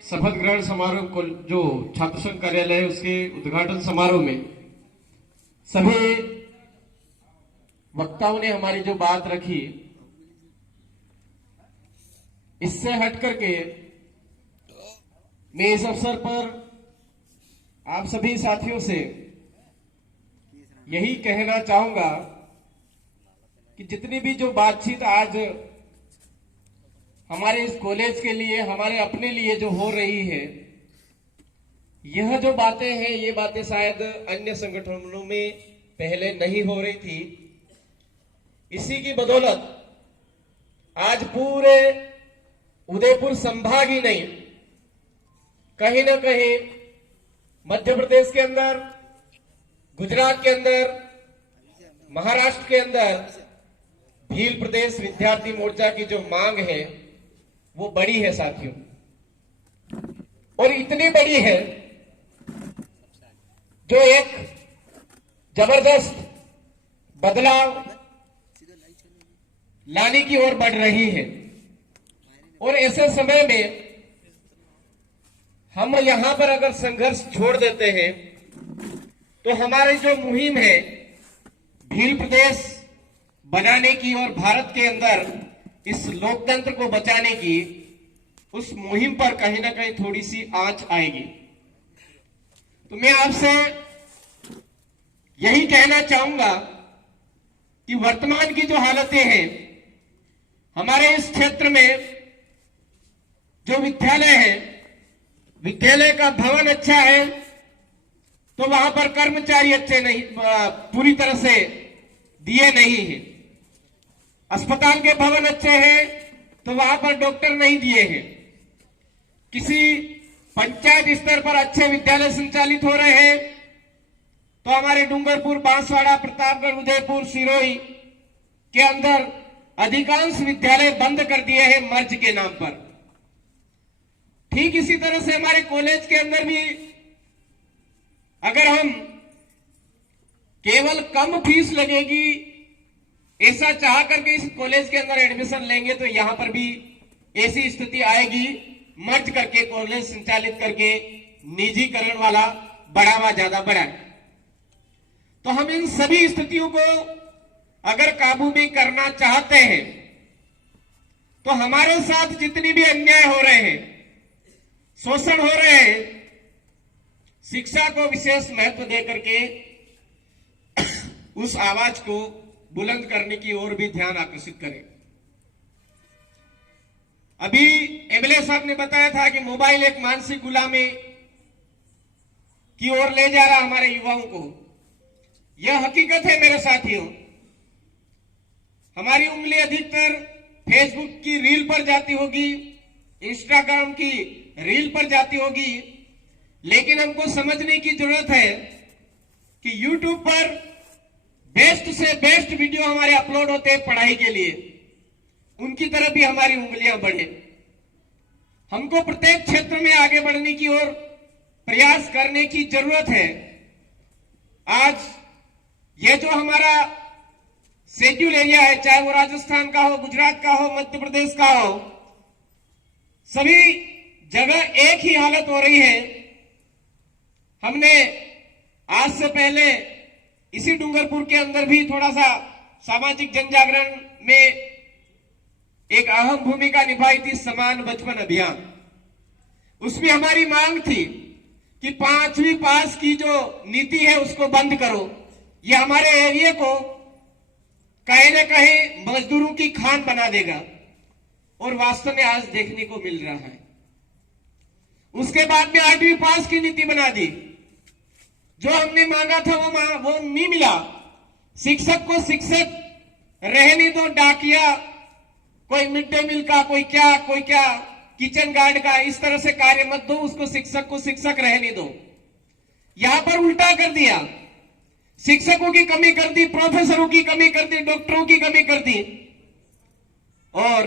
शपथ ग्रहण समारोह को जो छात्र संघ कार्यालय है उसके उद्घाटन समारोह में सभी वक्ताओं ने हमारी जो बात रखी, इससे हट करके मैं इस अवसर पर आप सभी साथियों से यही कहना चाहूंगा कि जितनी भी जो बातचीत आज हमारे इस कॉलेज के लिए, हमारे अपने लिए जो हो रही है, यह जो बातें हैं, ये बातें शायद अन्य संगठनों में पहले नहीं हो रही थी। इसी की बदौलत आज पूरे उदयपुर संभाग ही नहीं, कहीं ना कहीं मध्य प्रदेश के अंदर, गुजरात के अंदर, महाराष्ट्र के अंदर भील प्रदेश विद्यार्थी मोर्चा की जो मांग है वो बड़ी है साथियों, और इतनी बड़ी है जो एक जबरदस्त बदलाव लाने की ओर बढ़ रही है। और ऐसे समय में हम यहां पर अगर संघर्ष छोड़ देते हैं तो हमारी जो मुहिम है भील प्रदेश बनाने की और भारत के अंदर इस लोकतंत्र को बचाने की, उस मुहिम पर कहीं ना कहीं थोड़ी सी आंच आएगी। तो मैं आपसे यही कहना चाहूंगा कि वर्तमान की जो हालतें हैं, हमारे इस क्षेत्र में जो विद्यालय है, विद्यालय का भवन अच्छा है तो वहां पर कर्मचारी अच्छे नहीं, पूरी तरह से दिए नहीं है। अस्पताल के भवन अच्छे हैं तो वहां पर डॉक्टर नहीं दिए हैं। किसी पंचायत स्तर पर अच्छे विद्यालय संचालित हो रहे हैं तो हमारे डूंगरपुर, बांसवाड़ा, प्रतापगढ़, उदयपुर, सिरोही के अंदर अधिकांश विद्यालय बंद कर दिए हैं मर्ज के नाम पर। ठीक इसी तरह से हमारे कॉलेज के अंदर भी अगर हम केवल कम फीस लगेगी ऐसा चाह करके इस कॉलेज के अंदर एडमिशन लेंगे तो यहां पर भी ऐसी स्थिति आएगी, मर्ज करके कॉलेज संचालित करके निजीकरण वाला बढ़ावा ज्यादा बढ़ाए। तो हम इन सभी स्थितियों को अगर काबू में करना चाहते हैं तो हमारे साथ जितनी भी अन्याय हो रहे हैं, शोषण हो रहे हैं, शिक्षा को विशेष महत्व देकर के उस आवाज को बुलंद करने की ओर भी ध्यान आकर्षित करें। अभी एमएलए साहब ने बताया था कि मोबाइल एक मानसिक गुलामी की ओर ले जा रहा हमारे युवाओं को। यह हकीकत है मेरे साथियों। हमारी उंगली अधिकतर फेसबुक की रील पर जाती होगी, इंस्टाग्राम की रील पर जाती होगी, लेकिन हमको समझने की जरूरत है कि यूट्यूब पर बेस्ट से बेस्ट वीडियो हमारे अपलोड होते हैं पढ़ाई के लिए, उनकी तरफ भी हमारी उंगलियां बढ़े। हमको प्रत्येक क्षेत्र में आगे बढ़ने की ओर प्रयास करने की जरूरत है। आज ये जो हमारा शेड्यूल एरिया है, चाहे वो राजस्थान का हो, गुजरात का हो, मध्य प्रदेश का हो, सभी जगह एक ही हालत हो रही है। हमने आज से पहले इसी डूंगरपुर के अंदर भी थोड़ा सा सामाजिक जनजागरण में एक अहम भूमिका निभाई थी, समान बचपन अभियान। उसमें हमारी मांग थी कि 5वीं पास की जो नीति है उसको बंद करो। ये हमारे एरिया को कहीं ना कहीं मजदूरों की खान बना देगा, और वास्तव में आज देखने को मिल रहा है। उसके बाद में 8वीं पास की नीति बना दी। जो हमने मांगा था वो नहीं मिला। शिक्षक को शिक्षक रहने दो, डाकिया, कोई मिड डे मील का, कोई क्या किचन गार्ड का, इस तरह से कार्य मत दो, उसको शिक्षक को शिक्षक रहने दो। यहां पर उल्टा कर दिया, शिक्षकों की कमी कर दी, प्रोफेसरों की कमी कर दी, डॉक्टरों की कमी कर दी, और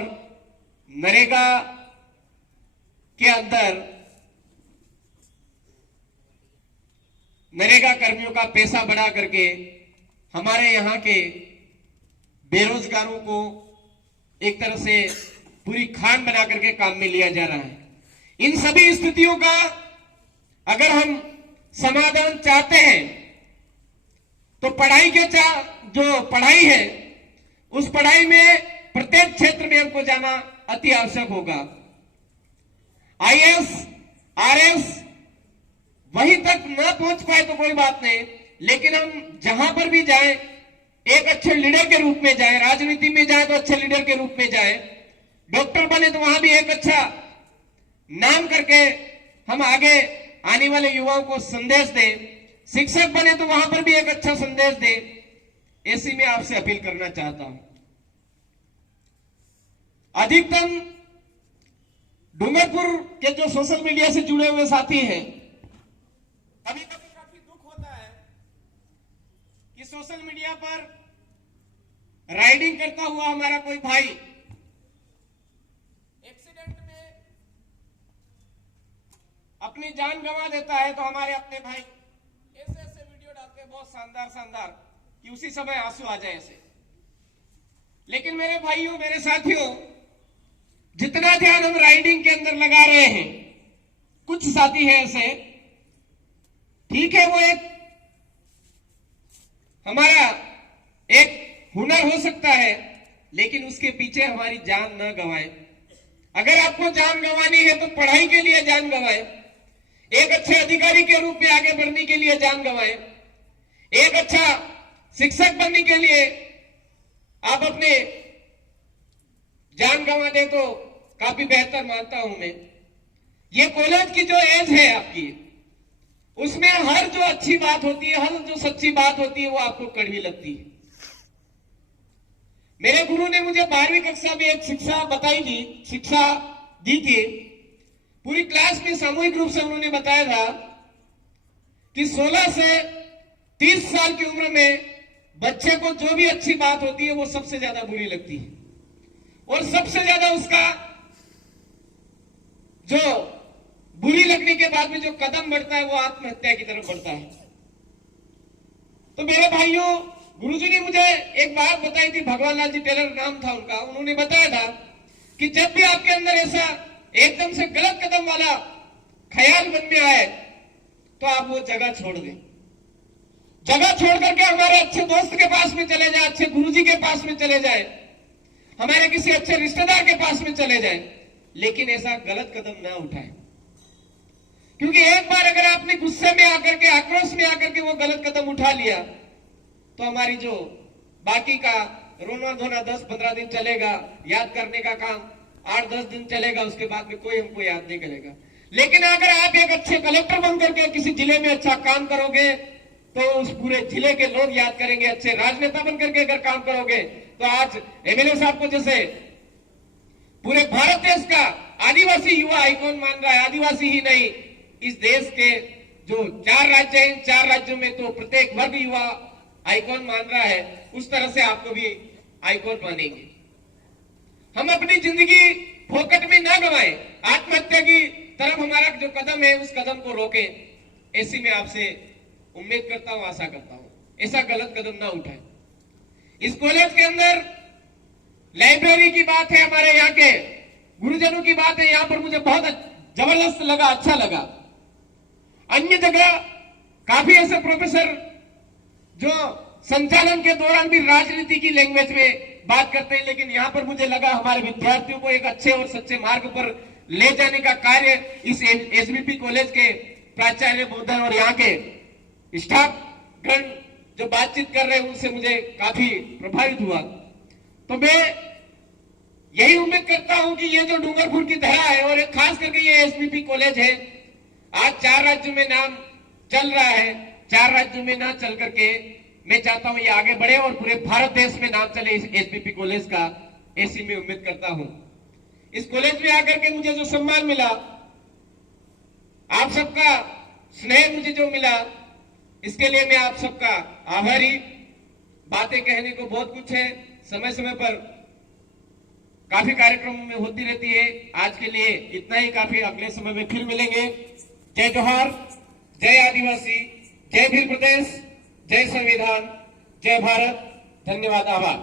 नरेगा के अंदर नरेगा कर्मियों का पैसा बढ़ा करके हमारे यहां के बेरोजगारों को एक तरह से पूरी खान बना करके काम में लिया जा रहा है। इन सभी स्थितियों का अगर हम समाधान चाहते हैं तो पढ़ाई के जो पढ़ाई है उस पढ़ाई में प्रत्येक क्षेत्र में हमको जाना अति आवश्यक होगा। आईएएस, आरएस वहीं तक न पहुंच पाए तो कोई बात नहीं, लेकिन हम जहां पर भी जाएं एक अच्छे लीडर के रूप में जाएं, राजनीति में जाएं तो अच्छे लीडर के रूप में जाएं, डॉक्टर बने तो वहां भी एक अच्छा नाम करके हम आगे आने वाले युवाओं को संदेश दें, शिक्षक बने तो वहां पर भी एक अच्छा संदेश दें। ऐसी मैं आपसे अपील करना चाहता हूं। अधिकतम डूंगरपुर के जो सोशल मीडिया से जुड़े हुए साथी हैं, कभी कभी काफी दुख होता है कि सोशल मीडिया पर राइडिंग करता हुआ हमारा कोई भाई एक्सीडेंट में अपनी जान गंवा देता है, तो हमारे अपने भाई ऐसे ऐसे वीडियो डालते हैं बहुत शानदार शानदार कि उसी समय आंसू आ जाए ऐसे। लेकिन मेरे भाइयों, मेरे साथियों, जितना ध्यान हम राइडिंग के अंदर लगा रहे हैं, कुछ साथी हैं ऐसे, ठीक है वो एक हमारा एक हुनर हो सकता है, लेकिन उसके पीछे हमारी जान न गंवाए। अगर आपको जान गंवानी है तो पढ़ाई के लिए जान गंवाए, एक अच्छे अधिकारी के रूप में आगे बढ़ने के लिए जान गंवाए, एक अच्छा शिक्षक बनने के लिए आप अपने जान गंवा दे तो काफी बेहतर मानता हूं मैं। ये कॉलेज की जो एज है आपकी, उसमें हर जो अच्छी बात होती है, हर जो सच्ची बात होती है, वो आपको कड़वी लगती है। मेरे गुरु ने मुझे 12वीं कक्षा में एक शिक्षा दी थी। पूरी क्लास में सामूहिक रूप से उन्होंने बताया था कि 16 से 30 साल की उम्र में बच्चे को जो भी अच्छी बात होती है वो सबसे ज्यादा बुरी लगती है, और सबसे ज्यादा उसका जो बुरी लगने के बाद में जो कदम बढ़ता है वो आत्महत्या की तरफ बढ़ता है। तो मेरे भाइयों, गुरुजी ने मुझे एक बात बताई थी, भगवान लाल जी टेलर नाम था उनका। उन्होंने बताया था कि जब भी आपके अंदर ऐसा एकदम से गलत कदम वाला ख्याल मन में आए तो आप वो जगह छोड़ दें। जगह छोड़ करके हमारे अच्छे दोस्त के पास में चले जाए, अच्छे गुरुजी के पास में चले जाए, हमारे किसी अच्छे रिश्तेदार के पास में चले जाए, लेकिन ऐसा गलत कदम ना उठाए। क्योंकि एक बार अगर आपने गुस्से में आकर के, आक्रोश में आकर के वो गलत कदम उठा लिया तो हमारी जो बाकी का रोना धोना 10-15 दिन चलेगा, याद करने का काम 8-10 दिन चलेगा, उसके बाद में कोई हमको याद नहीं करेगा। लेकिन अगर आप एक अच्छे कलेक्टर बन करके किसी जिले में अच्छा काम करोगे तो उस पूरे जिले के लोग याद करेंगे। अच्छे राजनेता बन करके अगर काम करोगे तो आज एमएलए साहब को जैसे पूरे भारत देश का आदिवासी युवा आइकॉन मान रहा है, आदिवासी ही नहीं, इस देश के जो 4 राज्य हैं, 4 राज्यों में तो प्रत्येक वर्ग युवा आइकॉन मान रहा है, उस तरह से आपको भी आइकॉन मानेंगे। हम अपनी जिंदगी फोकट में ना गवाएं, आत्महत्या की तरफ हमारा जो कदम है उस कदम को रोकें। ऐसी मैं आपसे उम्मीद करता हूं, आशा करता हूं, ऐसा गलत कदम ना उठाएं। इस कॉलेज के अंदर लाइब्रेरी की बात है, हमारे यहाँ के गुरुजनों की बात है, यहां पर मुझे बहुत जबरदस्त लगा, अच्छा लगा। अन्य जगह काफी ऐसे प्रोफेसर जो संचालन के दौरान भी राजनीति की लैंग्वेज में बात करते हैं, लेकिन यहां पर मुझे लगा हमारे विद्यार्थियों को एक अच्छे और सच्चे मार्ग पर ले जाने का कार्य इस एसबीपी कॉलेज के प्राचार्य महोदय और यहाँ के स्टाफ गण जो बातचीत कर रहे हैं उनसे मुझे काफी प्रभावित हुआ। तो मैं यही उम्मीद करता हूं कि ये जो डूंगरपुर की धरा है, और खास करके ये एसबीपी कॉलेज है, आज 4 राज्यों में नाम चल रहा है, 4 राज्यों में ना चल करके मैं चाहता हूं ये आगे बढ़े और पूरे भारत देश में नाम चले इस एसबीपी कॉलेज का, ऐसी मैं उम्मीद करता हूं। इस कॉलेज में आकर के मुझे जो सम्मान मिला, आप सबका स्नेह मुझे जो मिला, इसके लिए मैं आप सबका आभारी। बातें कहने को बहुत कुछ है, समय समय पर काफी कार्यक्रमों में होती रहती है। आज के लिए इतना ही काफी, अगले समय में फिर मिलेंगे। जय जोहार, जय आदिवासी, जय भील प्रदेश, जय संविधान, जय भारत। धन्यवाद, आभार।